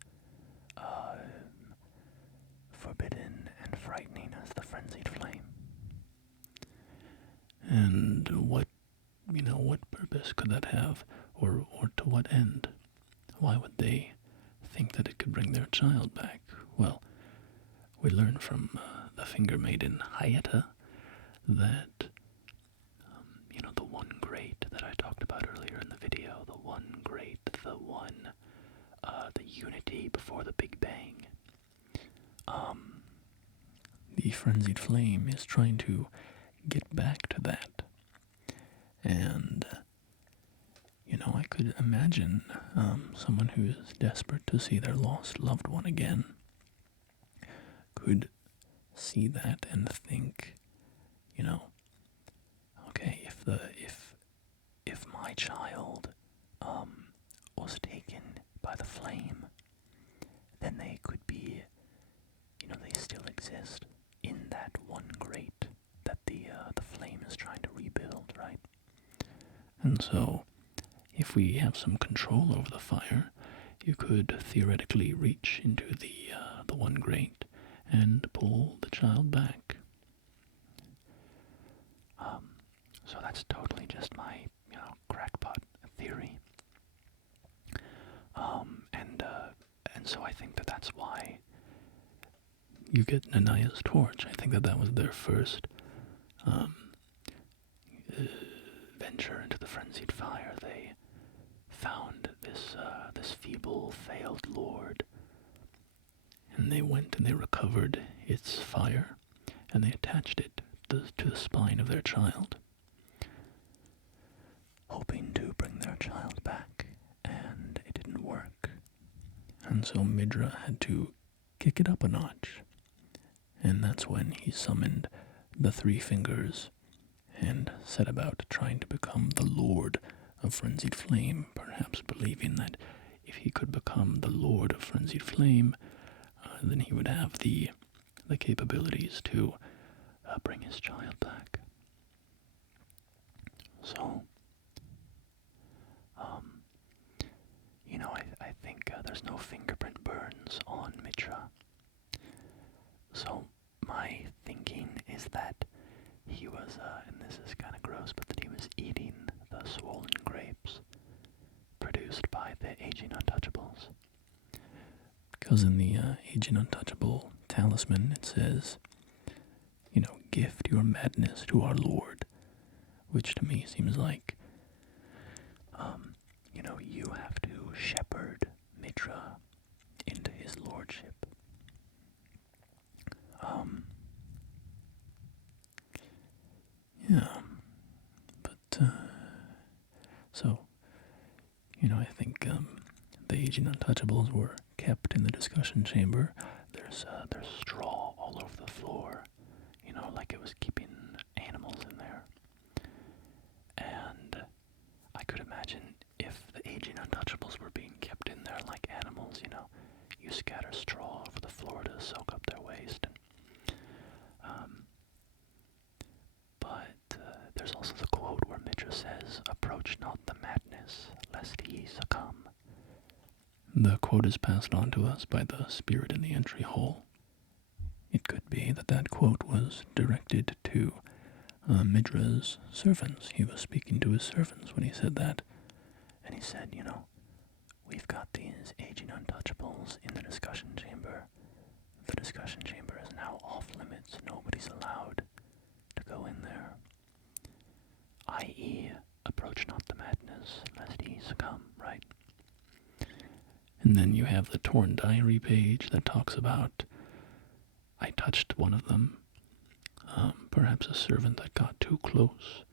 forbidden and frightening as the Frenzied Flame. And what purpose could that have, or to what end? Why would they think that it could bring their child back? Well, we learn from the Finger Maiden Hyetta that, the one great that I talked about earlier in the video, the one great, the unity before the Big Bang. The Frenzied Flame is trying to get back to that. And, I could imagine someone who is desperate to see their lost loved one again could see that and think, okay, if my child was taken by the flame, then they could be, they still exist in that one grate that the flame is trying to rebuild, right? And so, if we have some control over the fire, you could theoretically reach into the one grate and pull the child back. So that's totally just my, crackpot theory. And so I think that that's why you get Nanaya's torch. I think that was their first venture into the frenzied fire. They found this feeble, failed lord, and they went and they recovered its fire, and they attached it to the spine of their child, hoping to bring their child back, and it didn't work. And so Midra had to kick it up a notch, and that's when he summoned the Three Fingers and set about trying to become the Lord of Frenzied Flame, perhaps believing that if he could become the Lord of Frenzied Flame, then he would have the capabilities to bring his child back. So, I think there's no fingerprint burns on Midra. So my thinking is that he was, and this is kind of gross, but that he was eating the swollen grapes produced by the Aging Untouchables. Because in the Aging Untouchable talisman it says, gift your madness to our Lord, which to me seems like, you have to shepherd Midra into his lordship. Yeah, but, so, I think, the Aging Untouchables were kept in the discussion chamber. There's straw all over the floor, like it was keeping animals in there. And I could imagine if the Aging Untouchables were being kept in there like animals, you scatter straw over the floor to soak up their waste. But there's also the quote where Midra says, "Approach not the madness, lest he succumb." The quote is passed on to us by the spirit in the entry hall. It could be that quote was directed to Midra's servants. He was speaking to his servants when he said that. And he said, we've got these Aging Untouchables in the discussion chamber. The discussion chamber is now off limits. Nobody's allowed to go in there. I.e., approach not the madness, lest he succumb, right? And then you have the torn diary page that talks about, I touched one of them. Perhaps a servant that got too close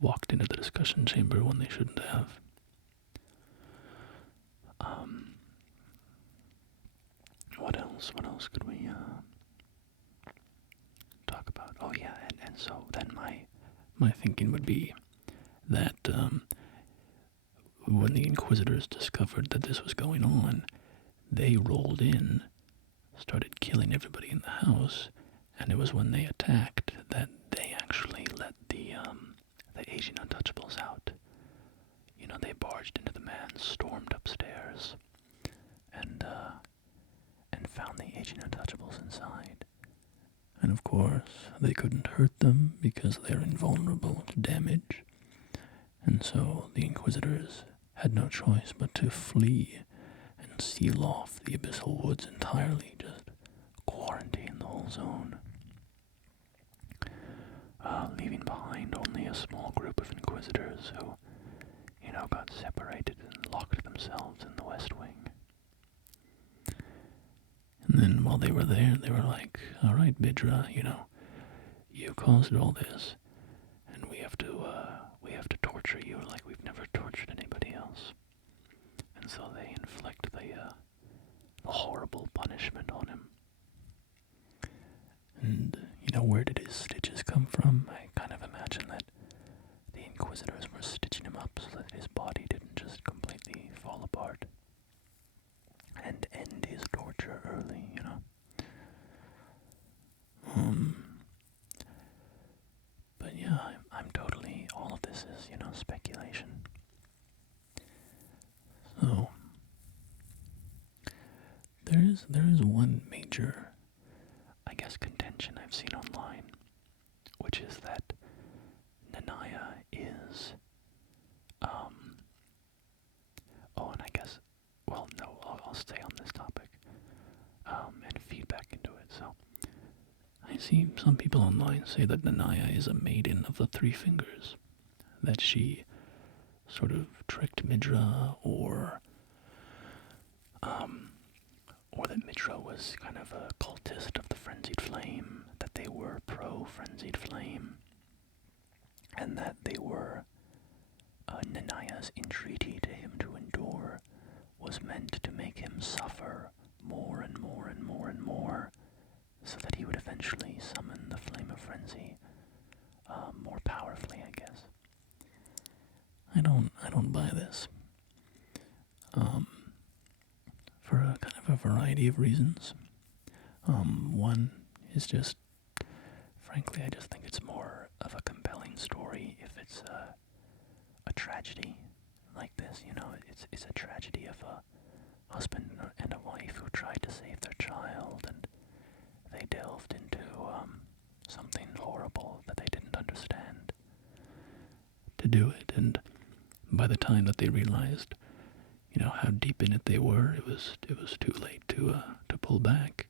walked into the discussion chamber when they shouldn't have. What else could we talk about? Oh yeah, and so then my thinking would be that when the Inquisitors discovered that this was going on, they rolled in, started killing everybody in the house, and it was when they attacked that they actually let the Aging Untouchables out. They barged into the Manse, stormed upstairs, and found the Aging Untouchables inside. And of course, they couldn't hurt them because they're invulnerable to damage. And so the Inquisitors had no choice but to flee and seal off the Abyssal Woods entirely, just quarantine the whole zone. Leaving behind only a small group of Inquisitors who, got separated and locked themselves in the West Wing. And then while they were there, they were like, all right, Midra, you caused all this, and we have to torture you like we've never tortured anybody else. And so they inflict the horrible punishment on him. And, where did his stitches come from? I kind of imagine that the Inquisitors were stitching him up so that his body didn't just completely fall apart and end his torture early, But yeah, I'm totally, all of this is, speculation. So, there is one major, I guess, contention I've seen online, which is that Nanaya was, oh, and I guess, well, no, I'll stay on this topic, and feed back into it, so. I see some people online say that Nanaya is a maiden of the three fingers, that she sort of tricked Midra, or that Midra was kind of a cultist of the Frenzied Flame, that they were pro-Frenzied Flame, and that they were, Nanaya's entreaty to him to endure was meant to make him suffer more and more and more and more, so that he would eventually summon the Flame of Frenzy, more powerfully, I guess. I don't buy this. For a kind of a variety of reasons. One is just, frankly, I just think it's more of a compelling story if it's a tragedy like this. You know, it's a tragedy of a husband and a wife who tried to save their child, and they delved into something horrible that they didn't understand to do it, and by the time that they realized, you know, how deep in it they were, it was too late to pull back.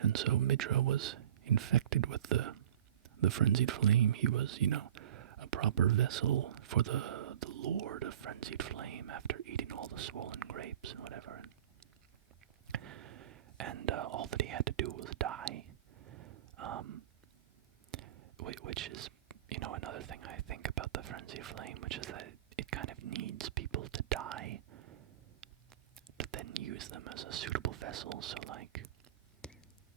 And so Midra was infected with the Frenzied Flame. He was, you know, a proper vessel for the Lord of Frenzied Flame after eating all the swollen grapes and whatever. And all that he had to do was die. Which is, you know, another thing I think about the Frenzied Flame, which is that it kind of needs people to die to then use them as a suitable vessel. So, like,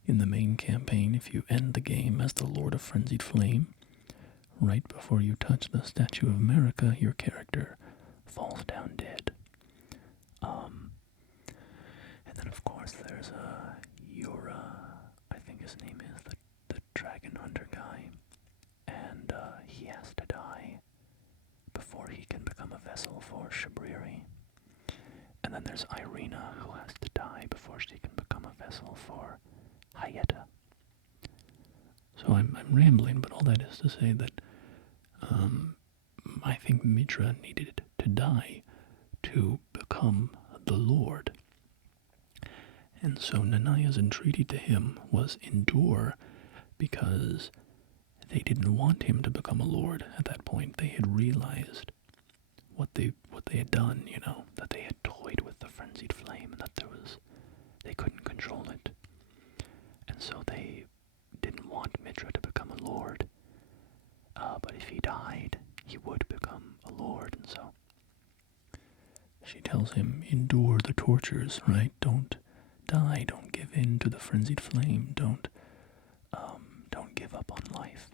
in the main campaign, if you end the game as the Lord of Frenzied Flame, right before you touch the Statue of America, your character falls down dead. And then, of course, there's Yura, I think his name is, the Dragon Hunter guy, and he has to die before he can become a vessel for Shabriri. And then there's Irina, who has to die before she can become a vessel for Hayeta. So I'm rambling, but all that is to say that I think Midra needed to die to become the Lord. And so Nanaya's entreaty to him was endure, because they didn't want him to become a lord at that point. They had realized what they had done, you know, that they had toyed with the Frenzied Flame, and that they couldn't control it. And so they didn't want Midra to become a lord, but if he died, he would become a lord. And so she tells him, endure the tortures, right? Don't die, don't give in to the Frenzied Flame, don't give up on life.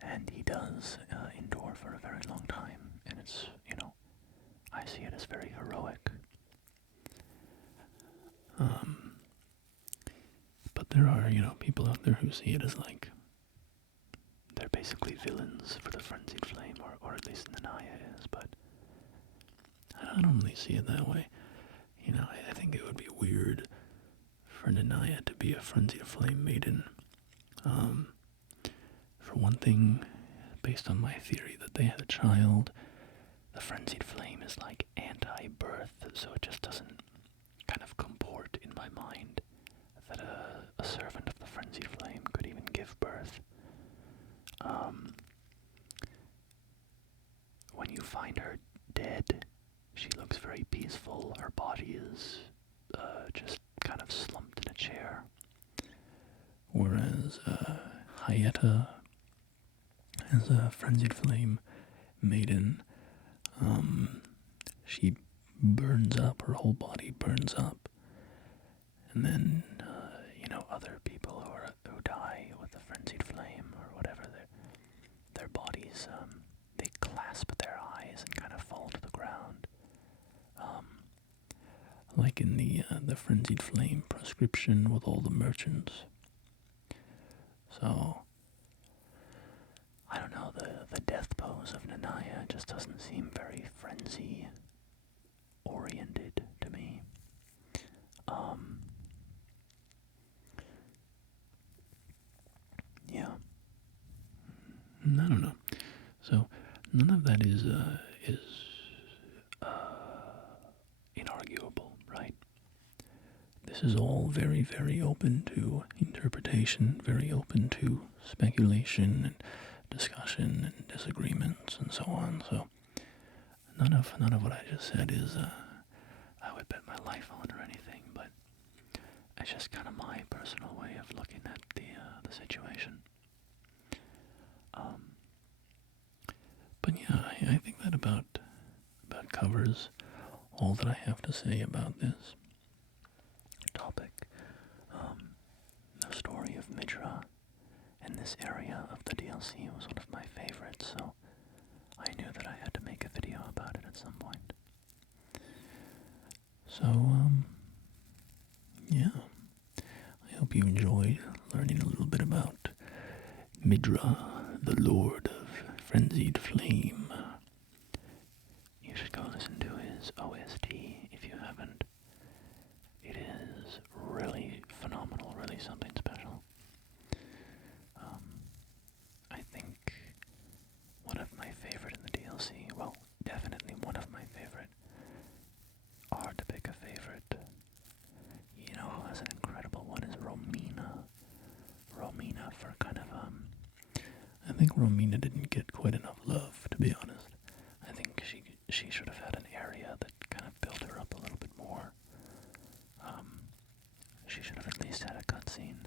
And he does endure for a very long time, and it's, you know, I see it as very heroic. But there are, you know, people out there who see it as like, they're basically villains for the Frenzied Flame, or at least Nanaya is, but I don't really see it that way. You know, I think it would be weird for Nanaya to be a Frenzied Flame maiden. For one thing, based on my theory that they had a child, the Frenzied Flame is like anti-birth, so it just doesn't kind of comport in my mind that a servant of the Frenzied Flame could even give birth. When you find her dead, she looks very peaceful. Her body is just kind of slumped in a chair. Whereas Hayeta, as a Frenzied Flame maiden, she burns up, her whole body burns up. And then, you know, other people who die with the Frenzied Flame or whatever, their bodies, they clasp their eyes and kind of fall to the ground. Like in the Frenzied Flame prescription with all the merchants. So, I don't know, the death pose of Nanaya just doesn't seem very frenzy-oriented to me. Yeah. I don't know. none of that is inarguable, right? This is all very, very open to interpretation, very open to speculation and discussion and disagreements and so on. So none of what I just said is I would bet my life on or anything, but it's just kind of my personal way of looking at the situation. But yeah, I think that about covers all that I have to say about this topic. The story of Midra in this area of the DLC was one of my favorites, so I knew that I had to make a video about it at some point. So, yeah, I hope you enjoyed learning a little bit about Midra, the Lord of Frenzied Flame. You should go listen to his OST if you haven't. It is really phenomenal, really something special. I think one of my favorite in the DLC, well, definitely one of my favorite. Hard to pick a favorite. You know who has an incredible one is Romina. Romina for kind of, I think Romina didn't get quite enough love, to be honest. I think she should have had an area that kind of built her up a little bit more. She should have at least had a cutscene,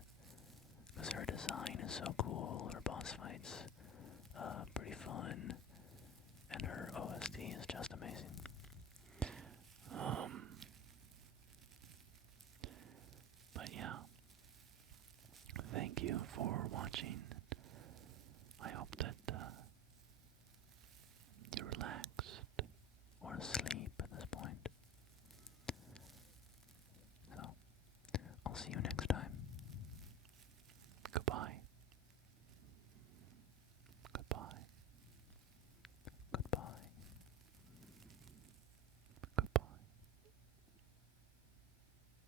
because her design is so cool, her boss fights, pretty fun, and her OST is just amazing. But yeah, thank you for watching.